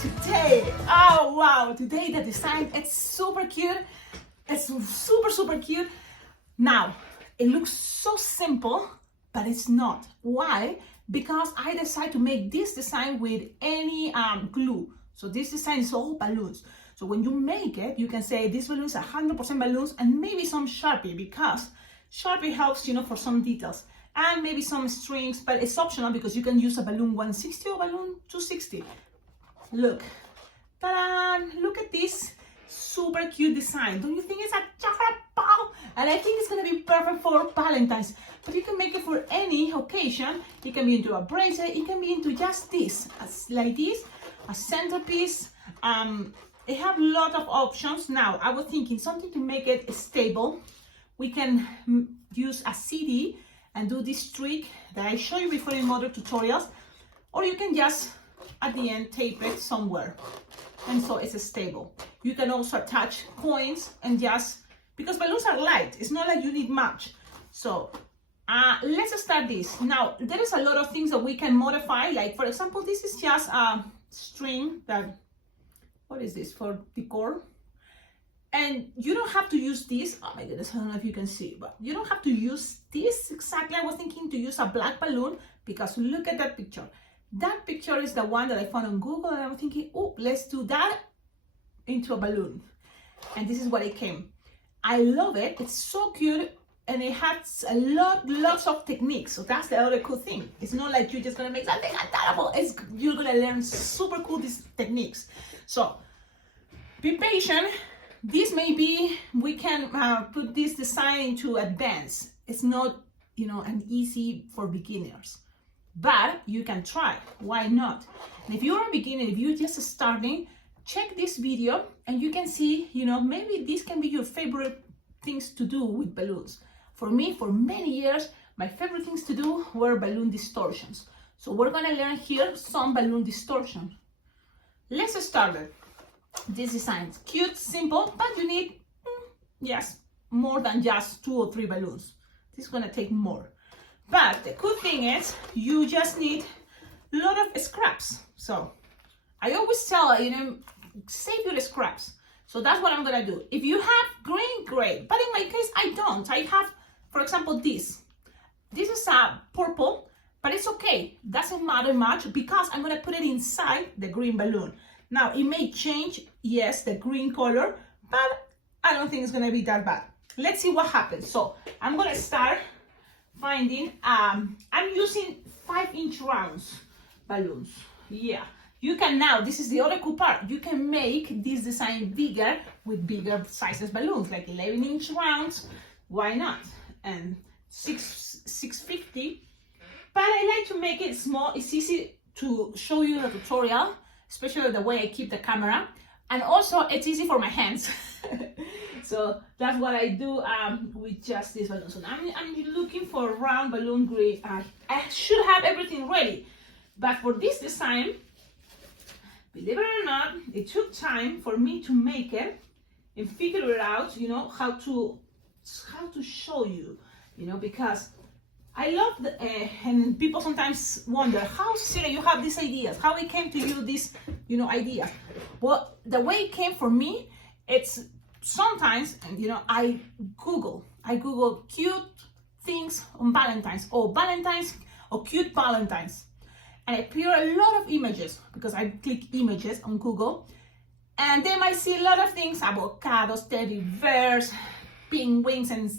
today, oh wow, today the design, it's super cute. It's super cute. Now, it looks so simple, but it's not. Why? Because I decided to make this design with any glue. So this design is all balloons. So when you make it, you can say this balloon is 100% balloons and maybe some Sharpie, because Sharpie helps, for some details. And maybe some strings, but it's optional because you can use a balloon 160 or balloon 260. Look, ta-da! Look at this super cute design. Don't you think it's a chocolate ball? And I think it's gonna be perfect for Valentines. But you can make it for any occasion. It can be into a bracelet. It can be into just this, like this, a centerpiece. It have a lot of options. Now, I was thinking something to make it stable. We can use a CD and do this trick that I showed you before in other tutorials, or you can just at the end tape it somewhere, and so it's stable. You can also attach coins and just, because balloons are light, it's not like you need much. So let's start this. Now there is a lot of things that we can modify, like for example, this is just a string that, what is this, for decor. And you don't have to use this. Oh my goodness, I don't know if you can see, but you don't have to use this exactly. I was thinking to use a black balloon, because look at that picture. That picture is the one that I found on Google, and I'm thinking, oh, let's do that into a balloon. And this is what it came. I love it. It's so cute, and it has lots of techniques. So that's the other cool thing. It's not like you're just gonna make something adorable. You're gonna learn super cool these techniques. So be patient. This may be, we can put this design into advanced. It's not, an easy for beginners, but you can try. Why not? And if you're a beginner, if you're just starting, check this video and you can see, maybe this can be your favorite things to do with balloons. For me, for many years, my favorite things to do were balloon distortions. So we're gonna learn here some balloon distortion. Let's start it. This design is cute, simple, but you need, yes, more than just 2 or 3 balloons. This is gonna take more. But the cool thing is, you just need a lot of scraps. So I always tell, save your scraps. So that's what I'm gonna do. If you have green, great. But in my case, I don't. I have, for example, this. This is a purple, but it's okay. Doesn't matter much because I'm gonna put it inside the green balloon. Now, it may change, yes, the green color, but I don't think it's gonna be that bad. Let's see what happens. So I'm gonna start finding, I'm using 5-inch rounds balloons. Yeah, you can now, this is the other cool part, you can make this design bigger with bigger sizes balloons, like 11-inch rounds, why not? And 650, but I like to make it small. It's easy to show you the tutorial, especially the way I keep the camera, and also it's easy for my hands. So that's what I do with just this balloon. So I'm looking for a round balloon green. I should have everything ready, but for this design, believe it or not, it took time for me to make it and figure it out, how to show you, because I love and people sometimes wonder, how, Cecilia, you have these ideas? How it came to you, this, idea? Well, the way it came for me, it's sometimes, I Google cute things on Valentines, or Valentines, or cute Valentines. And I appear a lot of images, because I click images on Google. And then I see a lot of things, avocados, teddy bears, penguins, and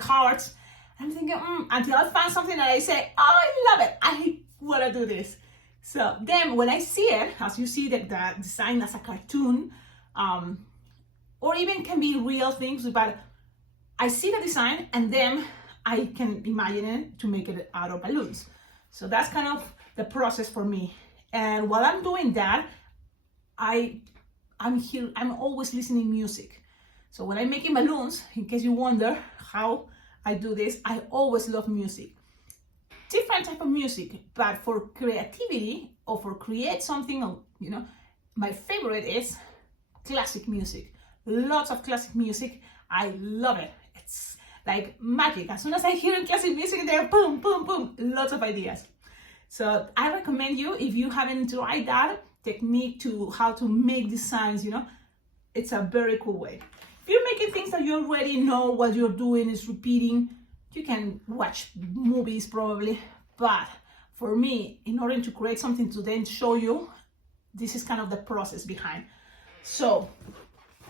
hearts. I'm thinking, until I find something that I say, oh, I love it. I want to do this. So then when I see it, as you see the design as a cartoon, or even can be real things, but I see the design and then I can imagine it to make it out of balloons. So that's kind of the process for me. And while I'm doing that, I'm always listening music. So when I'm making balloons, in case you wonder how I do this, I always love music. Different type of music, but for creativity or for create something, my favorite is classic music. Lots of classic music. I love it. It's like magic. As soon as I hear classic music, there, boom, boom, boom, lots of ideas. So I recommend you, if you haven't tried that, technique to how to make designs, you know. It's a very cool way. If you're making things that you already know what you're doing is repeating, you can watch movies probably, but for me, in order to create something to then show you, this is kind of the process behind. So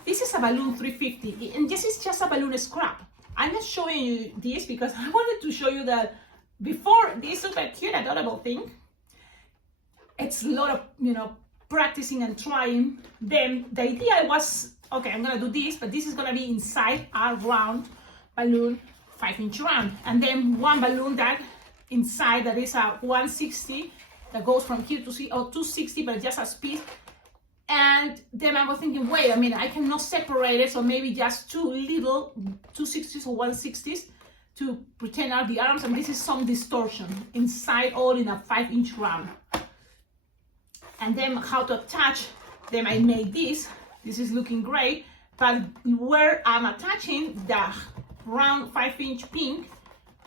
this is a balloon 350, and this is just a balloon scrap. I'm not showing you this because I wanted to show you that before this super cute, adorable thing, it's a lot of, you know, practicing and trying. Then the idea was, okay, I'm gonna do this, but this is gonna be inside a round balloon, 5-inch round, and then one balloon that inside that is a 160 that goes from here to see, or 260, but just a piece. And then I was thinking, wait a minute, I cannot separate it, so maybe just two little 260s or 160s to pretend are the arms, and this is some distortion inside, all in a 5-inch round. And then how to attach them, I made this. This is looking great, but where I'm attaching the round 5-inch pink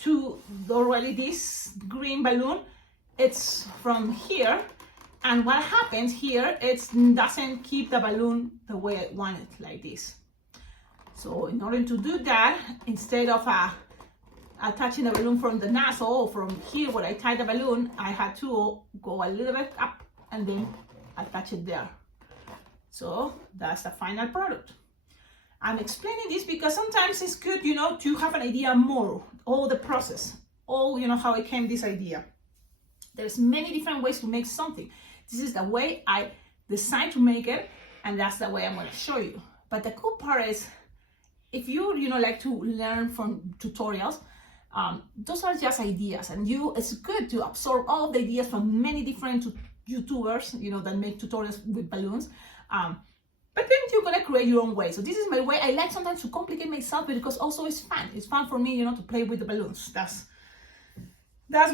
to already this green balloon, it's from here. And what happens here, it doesn't keep the balloon the way I want it, like this. So in order to do that, instead of attaching the balloon from the nozzle or from here where I tie the balloon, I had to go a little bit up and then attach it there. So that's the final product. I'm explaining this because sometimes it's good, you know, to have an idea more, all the process, all, you know, how I came this idea. There's many different ways to make something. This is the way I decided to make it, and that's the way I'm going to show you. But the cool part is, if you know, like to learn from tutorials, those are just ideas, and it's good to absorb all the ideas from many different YouTubers, you know, that make tutorials with balloons. But then you're gonna create your own way. So this is my way. I like sometimes to complicate myself because also it's fun. It's fun for me, you know, to play with the balloons. That's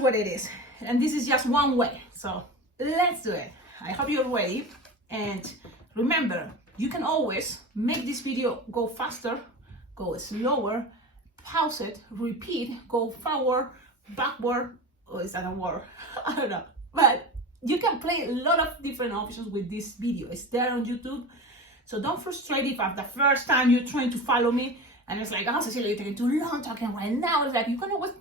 what it is. And this is just one way. So let's do it. I hope you're ready. And remember, you can always make this video go faster, go slower, pause it, repeat, go forward, backward. Oh, is that a word? I don't know. But you can play a lot of different options with this video. It's there on YouTube. So don't frustrate if at the first time you're trying to follow me and it's like, oh, Cecilia, you're taking too long talking right now. It's like, you can always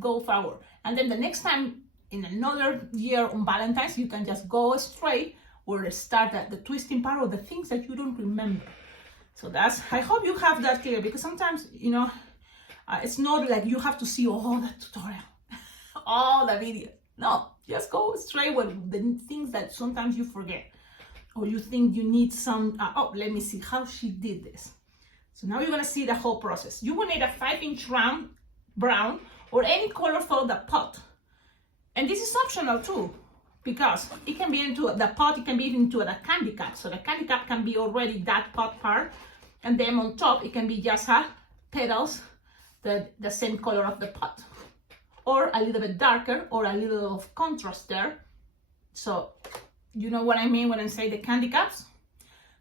go forward. And then the next time in another year on Valentines, you can just go straight or start at the twisting part or the things that you don't remember. So I hope you have that clear, because sometimes, you know, it's not like you have to see all the tutorial, all the videos. No, just go straight with the things that sometimes you forget. Or you think you need some, oh, let me see how she did this. So now you're gonna see the whole process. You will need a 5-inch round brown or any color for the pot. And this is optional too, because it can be into the pot, it can be into the candy cup. So the candy cup can be already that pot part. And then on top, it can be just petals, the same color of the pot. Or a little bit darker or a little of contrast there. So you know what I mean when I say the candy cups?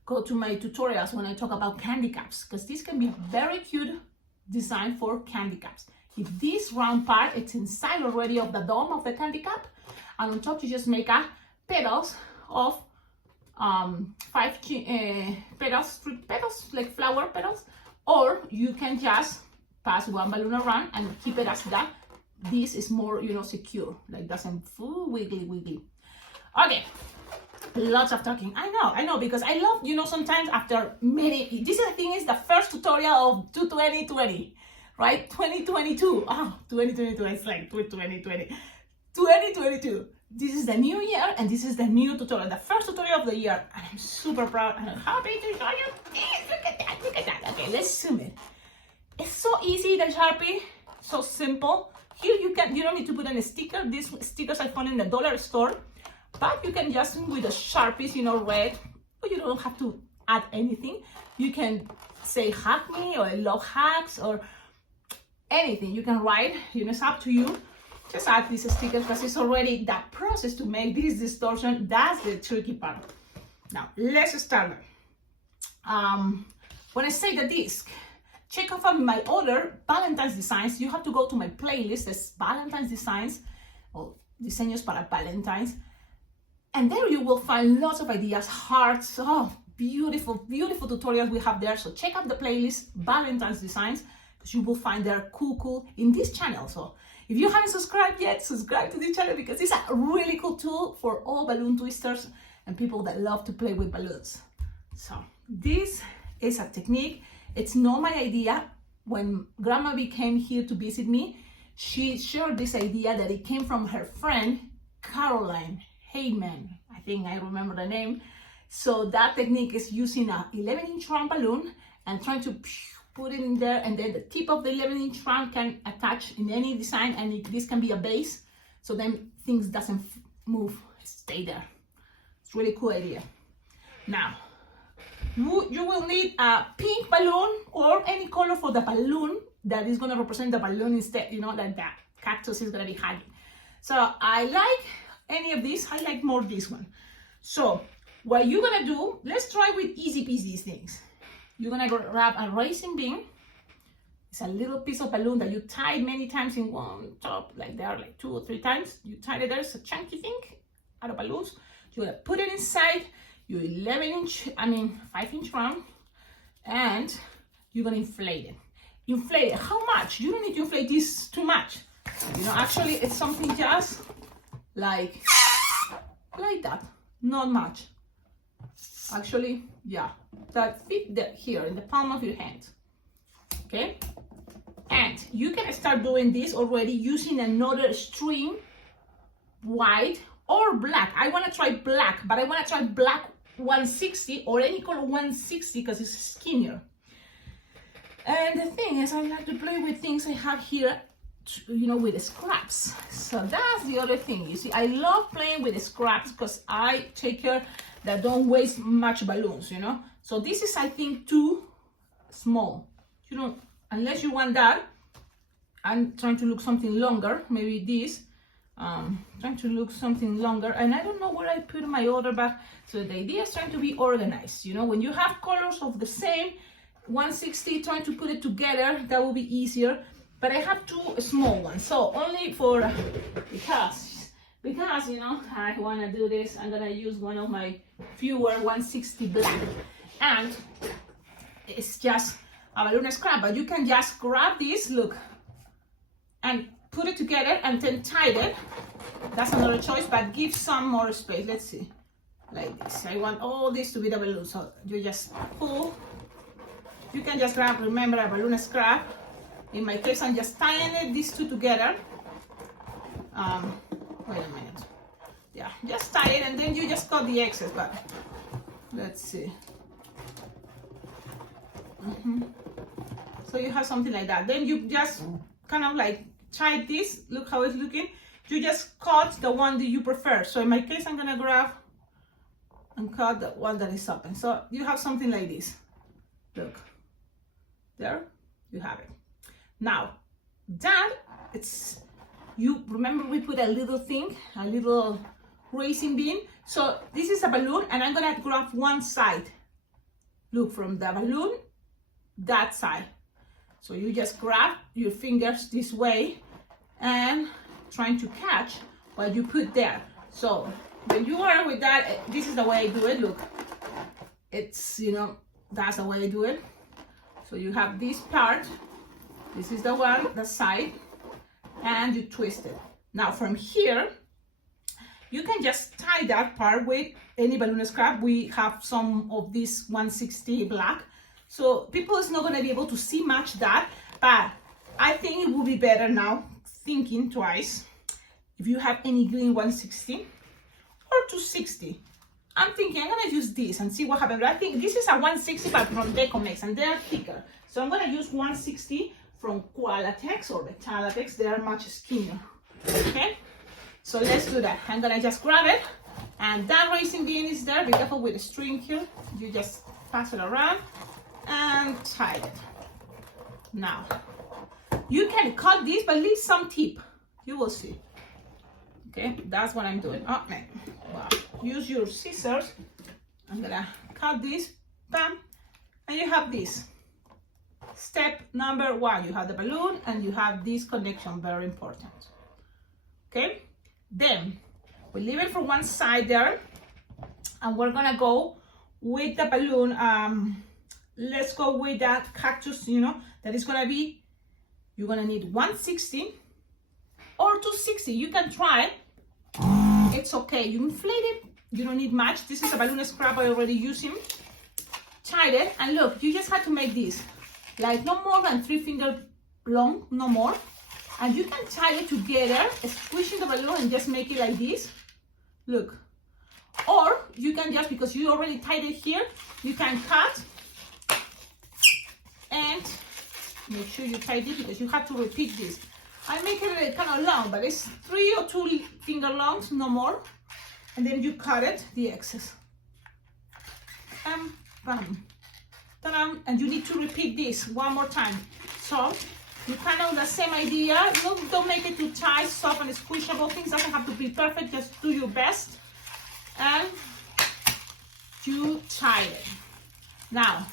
Go to my tutorials when I talk about candy cups, because this can be very cute design for candy cups. If this round part, it's inside already of the dome of the candy cup, and on top you just make petals of 5 petals, like flower petals, or you can just pass one balloon around and keep it as that. This is more, you know, secure, like doesn't wiggly. Okay. Lots of talking. I know, because I love, you know, sometimes after many, this I think is the first tutorial of 2020, right? 2022. Oh, 2022, it's like 2020. 2022. This is the new year, and this is the new tutorial, the first tutorial of the year. And I'm super proud and happy to show you this. Look at that. Okay, let's zoom in. It's so easy, the Sharpie, so simple. Here you don't need to put any sticker. These stickers I found in the dollar store. But you can just, with the Sharpies, you know, red, or you don't have to add anything. You can say hug me, or I love hugs, or anything. You can write, you know, it's up to you. Just add these stickers, because it's already that process to make this distortion. That's the tricky part. Now, let's start. When I say the disc, check out my other Valentine's designs. You have to go to my playlist. There's Valentine's designs, or diseños para Valentines. And there you will find lots of ideas, hearts, oh, beautiful, beautiful tutorials we have there. So check out the playlist, Valentine's Designs, because you will find there cool in this channel. So if you haven't subscribed yet, subscribe to this channel because it's a really cool tool for all balloon twisters and people that love to play with balloons. So this is a technique. It's not my idea. When Grandma came here to visit me, she shared this idea that it came from her friend, Caroline Heyman. I think I remember the name. So that technique is using a 11-inch round balloon and trying to put it in there, and then the tip of the 11-inch round can attach in any design, and this can be a base, so then things doesn't move, stay there. It's a really cool idea. Now, you will need a pink balloon or any color for the balloon that is going to represent the balloon instead, you know, like that cactus is going to be hanging. So I like any of these. I like more this one. So what you're going to do, let's try with easy peasy things. You're going to grab a racing bean. It's a little piece of balloon that you tie many times in one top, like there, like 2 or 3 times. You tie it there, it's a chunky thing out of balloons. You're going to put it inside your 5-inch round, and you're going to inflate it. Inflate it. How much? You don't need to inflate this too much. You know, actually, it's something just like that. Not much. Actually, yeah, that fit there here in the palm of your hand. Okay, and you can start doing this already using another string, white or black. I want to try black, but I want to try black 160 or any color 160 because it's skinnier. And the thing is, I like to play with things I have here, you know, with the scraps. So that's the other thing. You see, I love playing with the scraps because I take care that don't waste much balloons, you know. So this is, I think, too small. You know, unless you want that. I'm trying to look something longer, maybe this. Trying to look something longer, and I don't know where I put my other bag. So the idea is trying to be organized. You know, when you have colors of the same 160, trying to put it together, that will be easier. But I have 2 small ones, so only for because you know, I want to do this. I'm gonna use one of my fewer 160 black, and it's just a balloon scrap. But you can just grab this, look, and put it together and then tie it. That's another choice, but give some more space. Let's see, like this. I want all this to be the balloon, so you just pull. You can just grab, remember, a balloon scrap. In my case, I'm just tying these 2 together. Wait a minute. Yeah, just tie it, and then you just cut the excess. But let's see. So you have something like that. Then you just kind of like tie this. Look how it's looking. You just cut the one that you prefer. So in my case, I'm gonna grab and cut the one that is open. So you have something like this. Look, there you have it. Now that it's, you remember we put a little thing, a little racing bean. So this is a balloon, and I'm gonna grab one side. Look, from the balloon, that side. So you just grab your fingers this way and trying to catch what you put there. So when you are with that, this is the way I do it. Look, it's, you know, that's the way I do it. So you have this part, this is the one, the side, and you twist it. Now from here, you can just tie that part with any balloon scrap. We have some of this 160 black, so people is not going to be able to see much that, but I think it would be better now, thinking twice, if you have any green 160 or 260. I'm thinking I'm gonna use this and see what happens. But I think this is a 160, but from Decomex, and they're thicker. So I'm gonna use 160 from Qualatex or Betalatex. They are much skinnier. Okay, so let's do that. I'm gonna just grab it, and that racing bean is there. Be careful with the string here. You just pass it around and tie it. Now you can cut this, but leave some tip. You will see. Okay, that's what I'm doing. Oh man, wow. Use your scissors. I'm gonna cut this, bam, and you have this. Step number 1, you have the balloon and you have this connection, very important. Okay, then We leave it for one side there, and we're gonna go with the balloon. Let's go with that cactus, you know, that is gonna be, you're gonna need 160 or 260. You can try, it's okay. You inflate it, you don't need much. This is a balloon scrap I already using. Tie it, and look, you just have to make this like no more than 3 finger long, no more. And you can tie it together, squishing the balloon and just make it like this. Look. Or you can just, because you already tied it here, you can cut and make sure you tie it, because you have to repeat this. I make it kind of long, but it's 3 or 2 finger longs, no more. And then you cut it, the excess. Bam. Ta-dam. And you need to repeat this one more time. So you kind of the same idea. Don't make it too tight, soft and squishable. Things doesn't have to be perfect. Just do your best. And you tie it. Now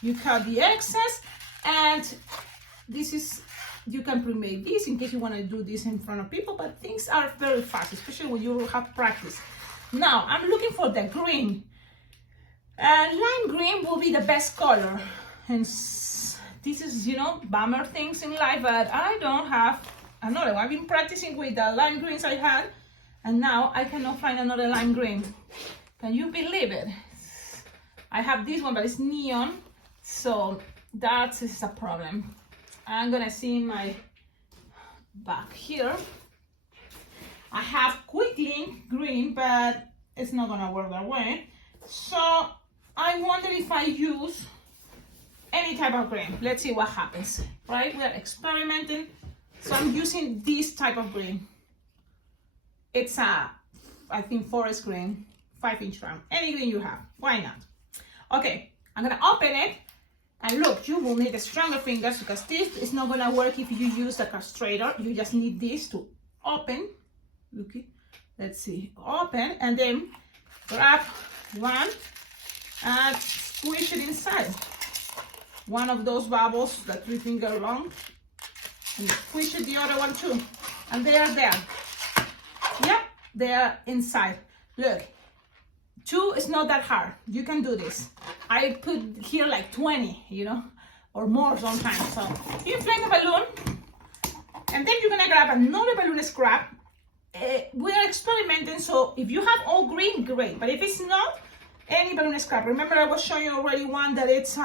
you cut the excess, and this is, you can pre-make this in case you want to do this in front of people, but things are very fast, especially when you have practice. Now I'm looking for the green. Lime green will be the best color, and this is, you know, bummer things in life, but I don't have another one. I've been practicing with the lime greens I had, and now I cannot find another lime green. Can you believe it? I have this one, but it's neon, so that is a problem. I'm gonna see in my back here. I have quick link green, but it's not gonna work that way. So I wonder if I use any type of green. Let's see what happens, right? We're experimenting. So I'm using this type of green. It's a, I think, forest green, 5-inch round. Any green you have, why not? Okay, I'm gonna open it. And look, you will need the stronger fingers, because this is not gonna work if you use a castrator. You just need this to open. Look, let's see, open, and then grab one and squish it inside. One of those bubbles, the 3 finger long, and squish it the other one too. And they are there. Yep, they are inside. Look, 2 is not that hard. You can do this. I put here like 20, you know, or more sometimes. So you inflate the balloon, and then you're gonna grab another balloon scrap. We are experimenting, so if you have all green, great. But if it's not, any balloon scrap. Remember, I was showing you already one that it's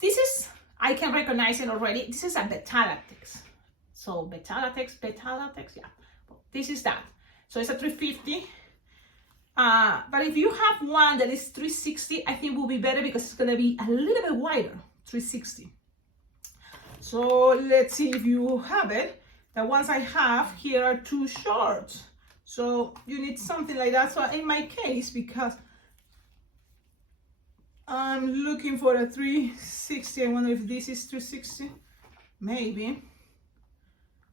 this is, I can recognize it already. This is a beta-latex. So beta-latex, yeah. This is that. So it's a 350. But if you have one that is 360, I think will be better, because it's gonna be a little bit wider, 360. So let's see if you have it. The ones I have here are too short. So you need something like that. So in my case, because I'm looking for a 360, I wonder if this is 360, maybe.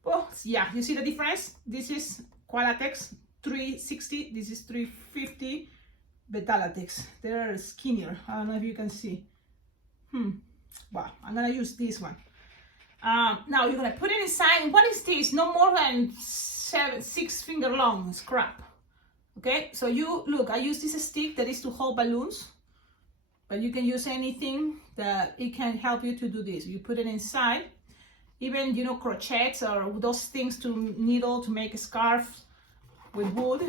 Well, yeah, you see the difference? This is Qualatex 360, this is 350 Beta-Latex. They're skinnier. I don't know if you can see. Well, I'm gonna use this one. Now you're gonna put it inside. What is this? No more than 6 finger long scrap. Okay, so you look, I use this stick that is to hold balloons, but you can use anything that it can help you to do this. You put it inside, even, you know, crochets or those things to needle to make a scarf with wool.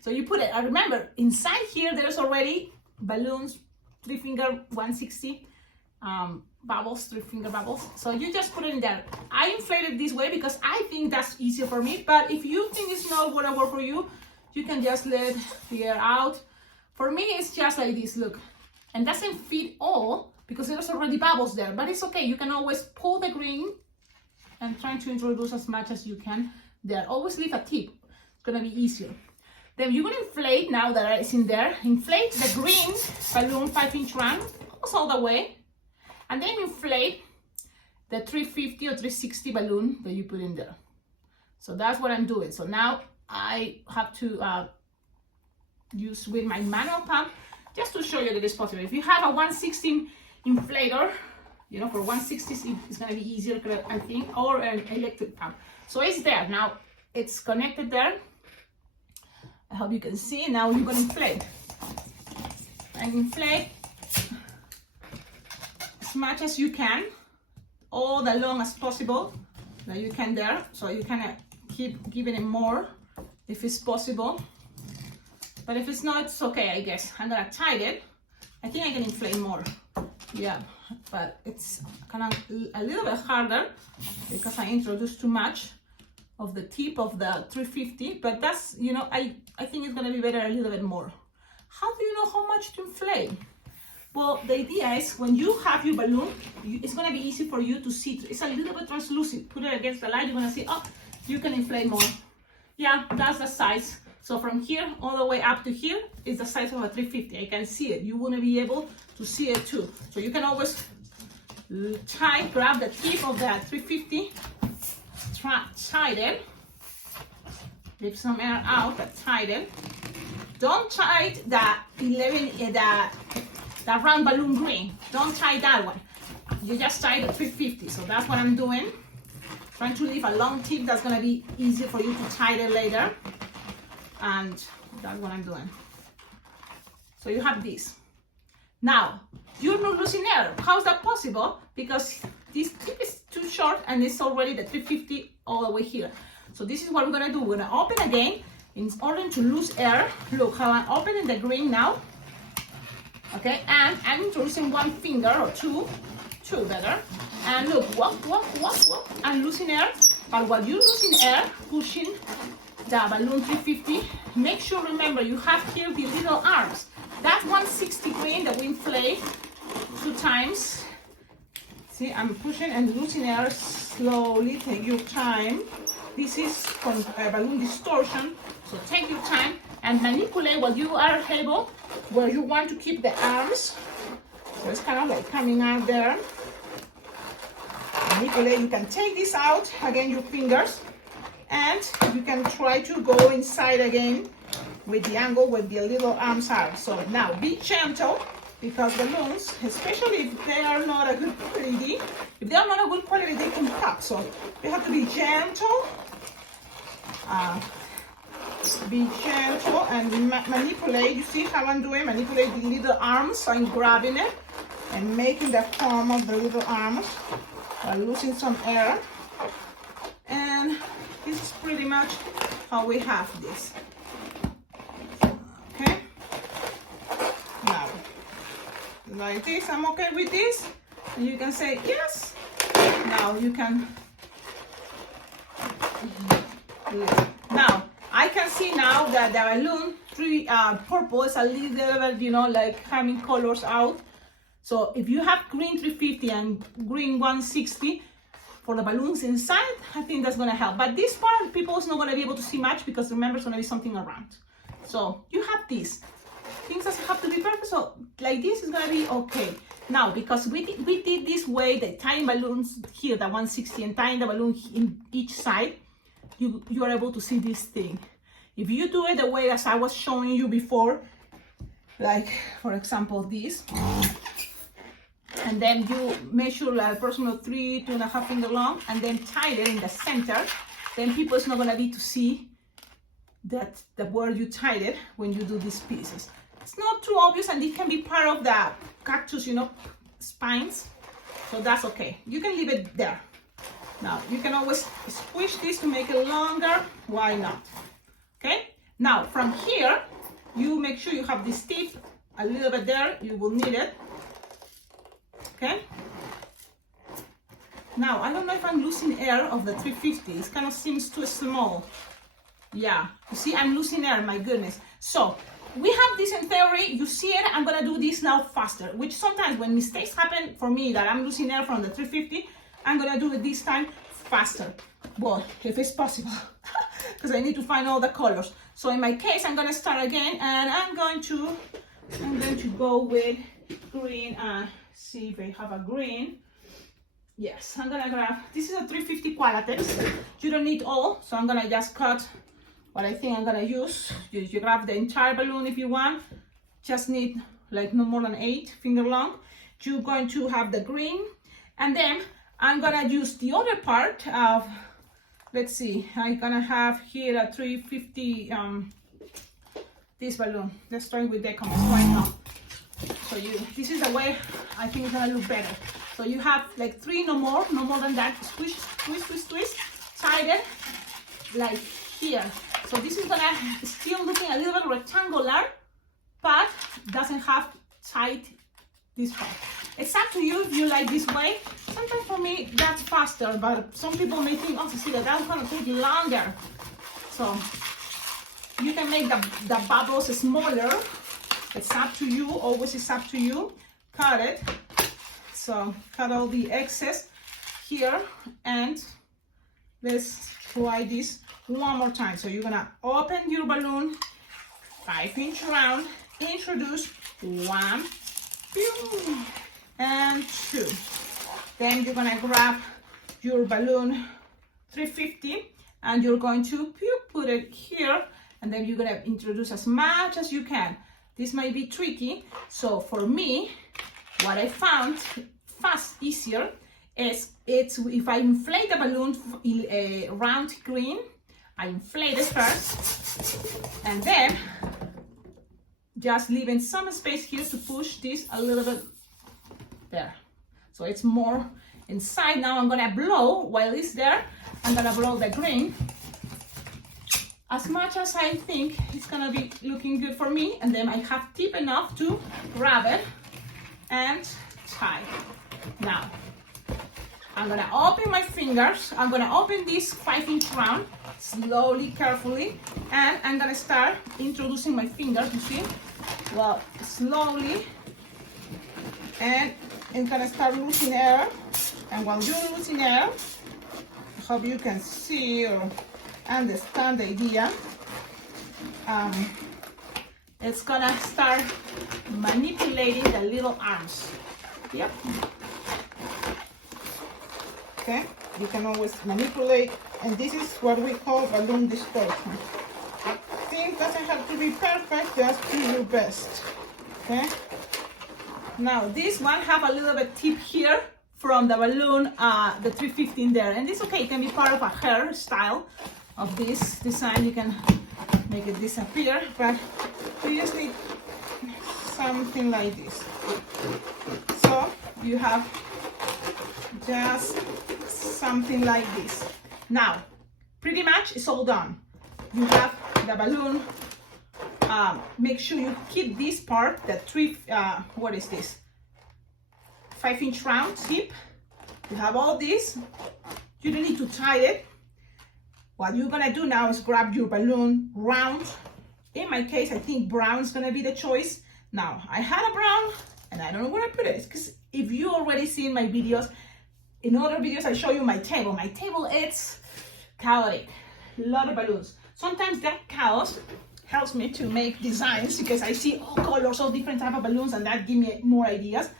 So you put it, I remember inside here there's already balloons, 3 finger 160 bubbles, 3 finger bubbles. So you just put it in there. I inflate it this way because I think that's easier for me, but if you think it's not gonna work for you, you can just let the air out. For me, it's just like this, look, and doesn't fit all because there's already bubbles there, but it's okay. You can always pull the green and try to introduce as much as you can there. Always leave a tip, it's gonna be easier. Then you're gonna inflate, now that it's in there, inflate the green balloon 5-inch round, almost all the way, and then inflate the 350 or 360 balloon that you put in there. So that's what I'm doing. So now I have to use with my manual pump just to show you that it's possible. If you have a 160 inflator, you know, for 160 it's gonna be easier, I think, or an electric pump. So it's there now, it's connected there. I hope you can see. Now you're gonna inflate. And inflate as much as you can, all the long as possible that you can there. So you kind of keep giving it more if it's possible. But if it's not, it's okay, I guess. I'm gonna tighten it. I think I can inflate more. Yeah, but it's kind of a little bit harder because I introduced too much of the tip of the 350, but that's, you know, I think it's gonna be better a little bit more. How do you know how much to inflate? Well, the idea is when you have your balloon, it's gonna be easy for you to see. It's a little bit translucent. Put it against the light, you're gonna see, oh, you can inflate more. Yeah, that's the size. So from here all the way up to here is the size of a 350. I can see it. You wanna be able to see it too. So you can always grab the tip of the 350, tighten, leave some air out, but tighten. Don't tie the round balloon green. Don't tie that one. You just tie the 350. So that's what I'm doing. Trying to leave a long tip that's gonna be easier for you to tighten later. And that's what I'm doing. So you have this. Now, you're not losing air. How is that possible? Because this tip is too short and it's already the 350 all the way here. So this is what we're gonna do. We're gonna open again in order to lose air. Look how I'm opening the green now. Okay, and I'm introducing one finger or two better. And look, walk, I'm losing air. But while you're losing air, pushing the balloon 350, make sure, remember, you have here the little arms. That 160 green that we inflate 2 times. See, I'm pushing and losing air slowly. Take your time. This is balloon distortion, so take your time and manipulate what you are able, where you want to keep the arms. So it's kind of like coming out there. Manipulate. You can take this out, again, your fingers, and you can try to go inside again with the angle where the little arms are. So now be gentle, because balloons, especially if they are not a good quality, they can pop. So you have to be gentle. Be gentle and manipulate. You see how I'm doing? Manipulate the little arms. So I'm grabbing it and making the form of the little arms while losing some air. And this is pretty much how we have this. Okay. Now, like this, I'm okay with this. And you can say yes. Now you can. Now I can see now that the balloon purple is a little bit, you know, like having colors out. So if you have green 350 and green 160 for the balloons inside, I think that's gonna help. But this part, people is not gonna be able to see much because remember, it's gonna be something around. So you have this. Things doesn't have to be perfect, so like this is gonna be okay. Now, because we did this way, the tying balloons here, the 160, and tying the balloon in each side, you are able to see this thing. If you do it the way as I was showing you before, like for example this, and then you measure like approximately 3 to 2.5 finger long, and then tie it in the center, then people is not gonna be to see that where you tied it when you do these pieces. It's not too obvious, and it can be part of the cactus, you know, spines. So that's okay. You can leave it there. Now you can always squish this to make it longer. Why not? Okay. Now from here, you make sure you have this tip a little bit there. You will need it. Okay. Now I don't know if I'm losing air of the 350. It kind of seems too small. Yeah. You see, I'm losing air. My goodness. So we have this in theory. You see it. I'm gonna do this now faster. Which sometimes when mistakes happen for me that I'm losing air from the 350. I'm gonna do it this time faster. Well, if it's possible, because I need to find all the colors. So in my case, I'm gonna start again, and I'm going to go with green. See if I have a green. Yes, I'm gonna grab. This is a 350 Qualatex. You don't need all, so I'm gonna just cut what I think I'm gonna use. You grab the entire balloon if you want. Just need like no more than 8 finger long. You're going to have the green, and then I'm gonna use the other part of, let's see, I'm gonna have here a 350 this balloon. Let's try with the compass right now. So this is the way I think it's gonna look better. So you have like 3, no more than that. Squish, twist, twist, twist, tied it like here. So this is gonna still looking a little bit rectangular, but doesn't have tight this part. It's up to you if you like this way. Sometimes for me that's faster, but some people may think, oh Cecilia, that's gonna take longer. So you can make the bubbles smaller. It's up to you, always it's up to you. Cut it. So cut all the excess here, and let's try this one more time. So you're gonna open your balloon, 5-inch round, introduce 1, and 2. Then you're gonna grab your balloon 350 and you're going to put it here, and then you're gonna introduce as much as you can. This might be tricky, so for me, what I found easier is if I inflate the balloon round green, I inflate it first, and then just leaving some space here to push this a little bit there. So it's more inside. Now I'm gonna blow while it's there. I'm gonna blow the green as much as I think it's gonna be looking good for me, and then I have tip enough to grab it and tie. Now I'm gonna open my fingers. I'm gonna open this 5-inch round slowly, carefully, and I'm gonna start introducing my fingers, you see? Well, slowly, and I'm gonna start losing air. And while you're losing air, I hope you can see or understand the idea. It's gonna start manipulating the little arms. Yep. Okay, you can always manipulate, and this is what we call balloon distortion. Things doesn't have to be perfect, just do your best. Okay. Now this one have a little bit tip here from the balloon, the 315 there, and it's okay. It can be part of a hairstyle of this design. You can make it disappear, but you just need something like this. So you have just something like this. Now, pretty much it's all done. You have the balloon. Make sure you keep this part, the what is this? 5-inch round tip. You have all this. You don't need to tie it. What you're gonna do now is grab your balloon round. In my case, I think brown is gonna be the choice. Now, I had a brown, and I don't know where I put it. Because if you already seen my videos, in other videos I show you my table. My table is chaotic, a lot of balloons. Sometimes that chaos helps me to make designs because I see all colors, all different type of balloons, and that give me more ideas,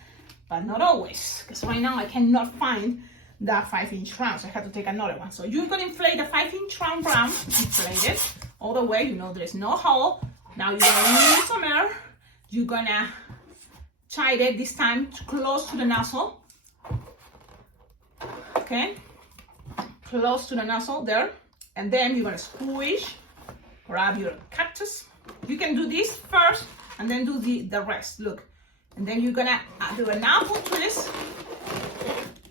but not always. Because right now I cannot find that 5-inch round, so I have to take another one. So you're gonna inflate the 5-inch round brown, inflate it all the way. You know there's no hole. Now you're gonna use some air. You're gonna tie it this time close to the nozzle. Okay, close to the nozzle there, and then you're gonna squish, grab your cactus. You can do this first and then do the rest, look. And then you're gonna do an apple twist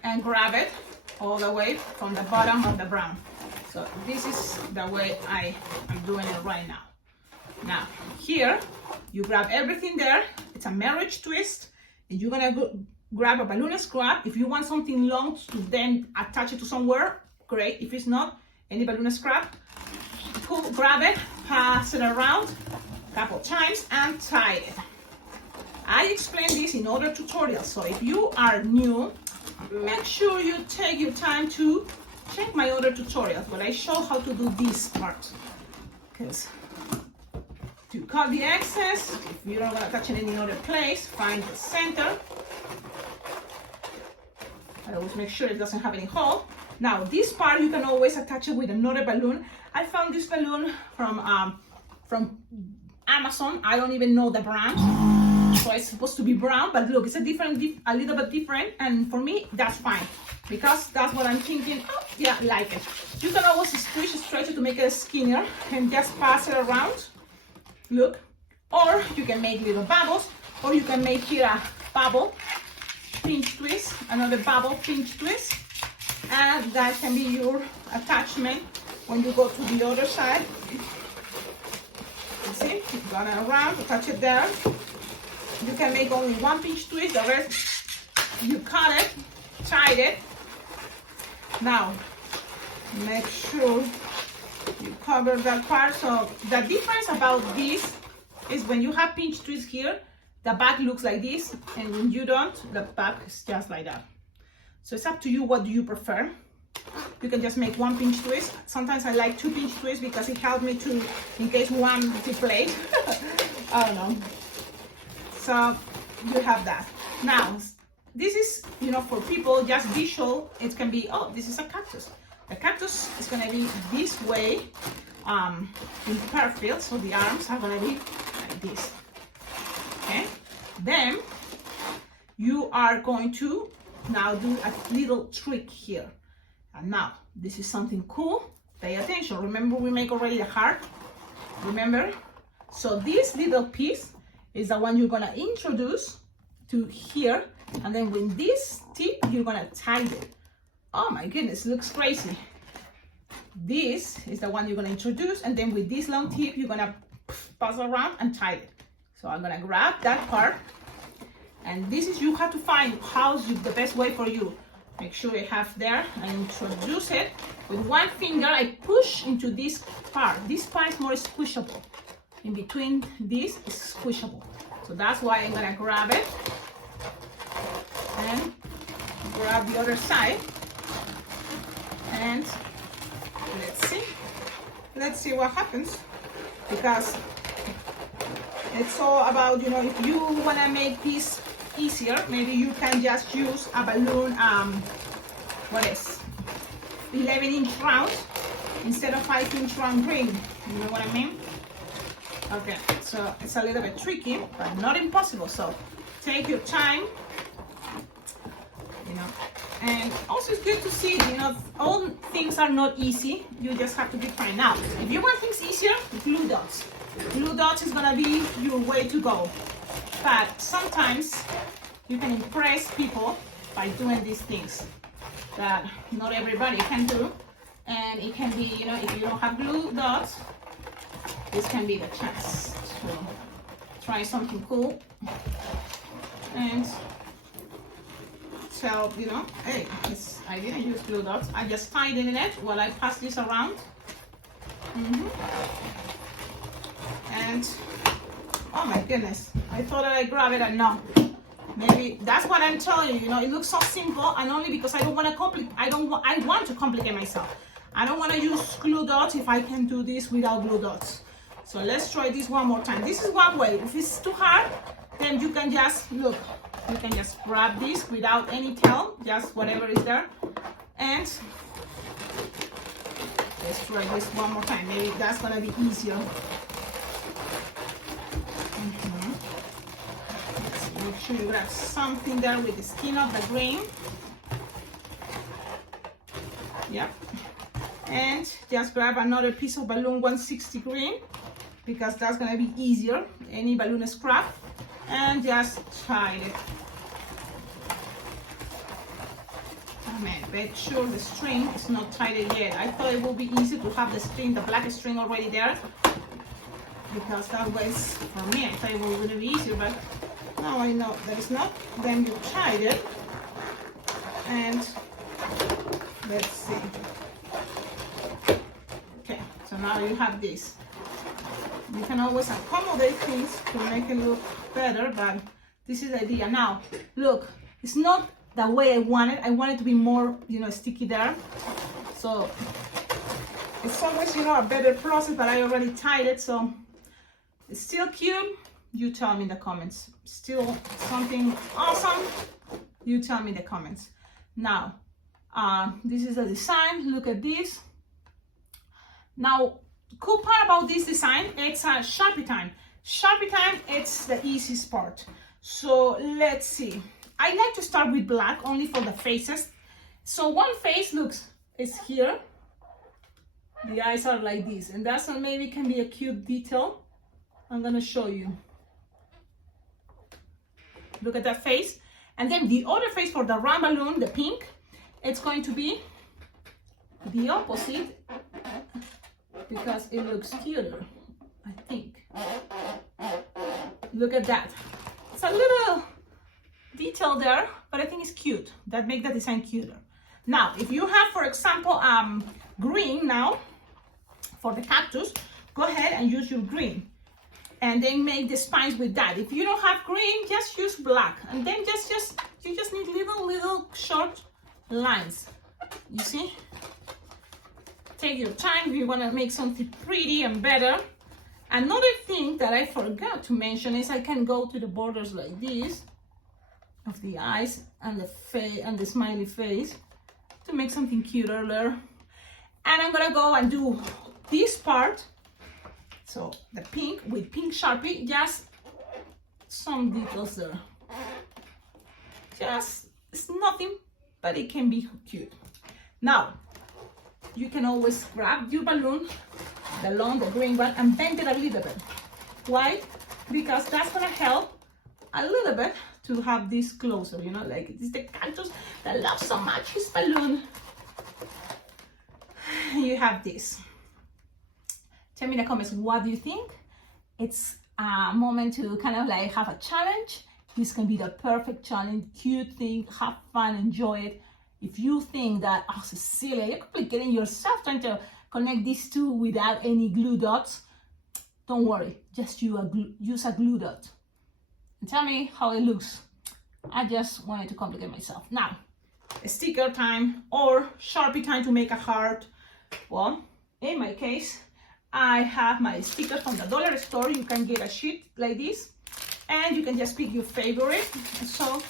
and grab it all the way from the bottom of the brown. So this is the way I am doing it right now. Now here, you grab everything there. It's a marriage twist, and you're gonna grab a balloon scrap. If you want something long to then attach it to somewhere, great. If it's not, any balloon scrap, grab it, pass it around a couple times and tie it. I explained this in other tutorials, so if you are new, make sure you take your time to check my other tutorials where I show how to do this part. Because to cut the excess, if you don't want to touch it in any other place, find the center. I always make sure it doesn't have any hole. Now this part you can always attach it with another balloon. I found this balloon from Amazon. I don't even know the brand, so it's supposed to be brown, but look, it's a little bit different, and for me that's fine because that's what I'm thinking. Oh yeah, like it. You can always squish, stretch it to make it skinnier and just pass it around. Look, Or you can make little bubbles, or you can make here a bubble, pinch twist, another bubble, pinch twist, and that can be your attachment when you go to the other side. You see, you got it around, attach it there. You can make only one pinch twist, the rest you cut it, tied it. Now, make sure you cover that part. So the difference about this is when you have pinch twist here, the back looks like this, and when you don't, the back is just like that. So it's up to you, what do you prefer? You can just make one pinch twist. Sometimes I like two pinch twists because it helps me to, in case one deflates. I don't know. So you have that. Now, this is, you know, for people just visual, it can be, oh, this is a cactus. The cactus is gonna be this way, in perfect, so the arms are gonna be like this. Okay, then you are going to now do a little trick here. And now, this is something cool. Pay attention. Remember, we make already a heart. Remember? So this little piece is the one you're gonna introduce to here, and then with this tip, you're gonna tie it. Oh my goodness, looks crazy. This is the one you're gonna introduce, and then with this long tip, you're gonna pass around and tie it. So I'm gonna grab that part, and this is, you have to find how's the best way for you. Make sure you have there, and introduce it. With one finger, I push into this part. This part is more squishable. In between this is squishable. So that's why I'm gonna grab it, and grab the other side. And let's see what happens, because it's all about, you know, if you want to make this easier, maybe you can just use a balloon, what is 11-inch round instead of 5-inch round ring. You know what I mean? Okay, so it's a little bit tricky, but not impossible. So take your time, you know. And also it's good to see, you know, all things are not easy. You just have to be trying. Now, if you want things easier, glue dots. Glue dots is gonna be your way to go. But sometimes you can impress people by doing these things that not everybody can do. And it can be, you know, if you don't have glue dots, this can be the chance to try something cool. And so, you know, hey, I didn't use glue dots. I just tied it in it while I pass this around. And, oh my goodness, I thought that I grabbed it, and no. Maybe that's what I'm telling you, you know, it looks so simple, and only because I don't want to complicate, I want to complicate myself. I don't want to use glue dots if I can do this without glue dots. So let's try this one more time. This is one way. If it's too hard, then you can just, look, you can just grab this without any tail, just whatever is there. And let's try this one more time. Maybe that's gonna be easier. Let's make sure you grab something there with the skin of the grain. Yep. And just grab another piece of balloon 160 green, because that's gonna be easier. Any balloon scrap. And just tie it. Oh man, make sure the string is not tied yet. I thought it would be easy to have the string, the black string already there, because that was, for me, I thought it was going to be easier, but now I know that it's not. Then you tied it, and let's see. Okay, so now you have this. You can always accommodate things to make it look better, but this is the idea. Now, look, it's not the way I want it. I want it to be more, you know, sticky there. So it's always, you know, a better process, but I already tied it, so it's still cute. You tell me in the comments. Still something awesome. You tell me in the comments. Now, this is the design. Look at this. Now, cool part about this design, it's a Sharpie time. Sharpie time, it's the easiest part. So let's see. I like to start with black only for the faces. So one face is here. The eyes are like this, and that's maybe can be a cute detail. I'm gonna show you. Look at that face. And then the other face for the round balloon, the pink, it's going to be the opposite because it looks cuter, I think. Look at that. It's a little detail there, but I think it's cute. That makes the design cuter. Now, if you have, for example, green now for the cactus, go ahead and use your green. And then make the spines with that. If you don't have green, just use black. And then you just need little short lines. You see? Take your time if you want to make something pretty and better. Another thing that I forgot to mention is I can go to the borders like this of the eyes and the face and the smiley face to make something cuter there. And I'm gonna go and do this part. So the pink with pink Sharpie, just some details there. Just, it's nothing, but it can be cute. Now, you can always grab your balloon, the green one, and bend it a little bit. Why? Because that's gonna help a little bit to have this closer, you know, like it's the cactus that loves so much his balloon. You have this. Tell me in the comments, what do you think? It's a moment to kind of like have a challenge. This can be the perfect challenge, cute thing, have fun, enjoy it. If you think that, oh, Cecilia, you're complicating yourself trying to connect these two without any glue dots, don't worry, just use a glue dot. And tell me how it looks. I just wanted to complicate myself. Now, sticker time or Sharpie time to make a heart. Well, in my case, I have my sticker from the dollar store. You can get a sheet like this and you can just pick your favorite. So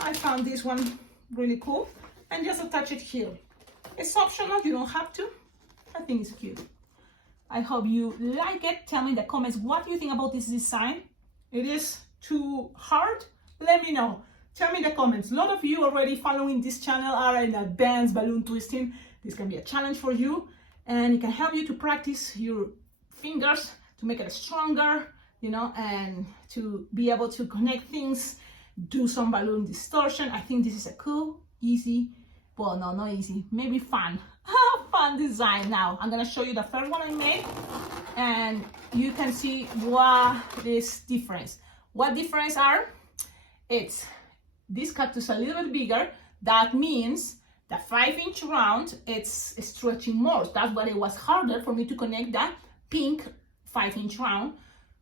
I found this one really cool and just attach it here. It's optional, you don't have to. I think it's cute. I hope you like it. Tell me in the comments, what do you think about this design? It is too hard? Let me know. Tell me in the comments. A lot of you already following this channel are in advanced balloon twisting. This can be a challenge for you. And it can help you to practice your fingers to make it stronger, you know, and to be able to connect things, do some balloon distortion. I think this is a cool, easy, well, no, not easy, maybe fun, fun design. Now, I'm gonna show you the first one I made and you can see what is difference. What difference are? It's this cactus a little bit bigger. That means the 5-inch round, it's stretching more. That's why it was harder for me to connect that pink 5-inch round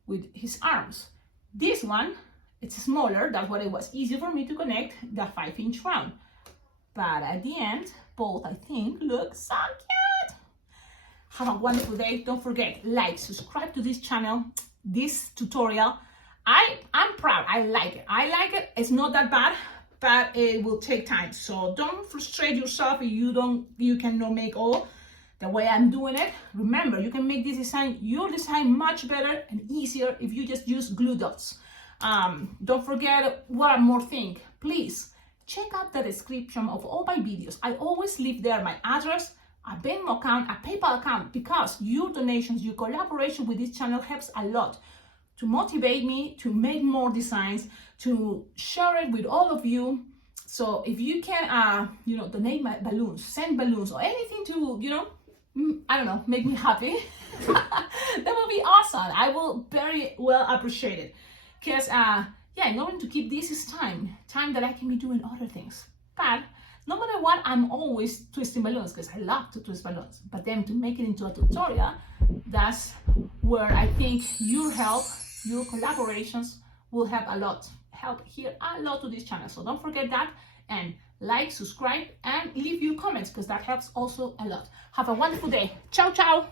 with his arms. This one, it's smaller. That's why it was easier for me to connect the 5-inch round. But at the end, both, I think, look so cute. Have a wonderful day. Don't forget, like, subscribe to this channel, this tutorial. I'm proud. I like it. It's not that bad, but it will take time. So don't frustrate yourself if you cannot make all the way I'm doing it. Remember, you can make this design, your design, much better and easier if you just use glue dots. Don't forget one more thing. Please check out the description of all my videos. I always leave there my address, a Venmo account, a PayPal account, because your donations, your collaboration with this channel helps a lot to motivate me to make more designs, to share it with all of you. So if you can, donate my balloons, send balloons, or anything to, I don't know, make me happy, that would be awesome. I will very well appreciate it. Because, in order to keep this is time that I can be doing other things. But no matter what, I'm always twisting balloons because I love to twist balloons. But then to make it into a tutorial, that's where I think your help, your collaborations will help a lot to this channel. So don't forget that, and like, subscribe, and leave your comments because that helps also a lot. Have a wonderful day. Ciao, ciao.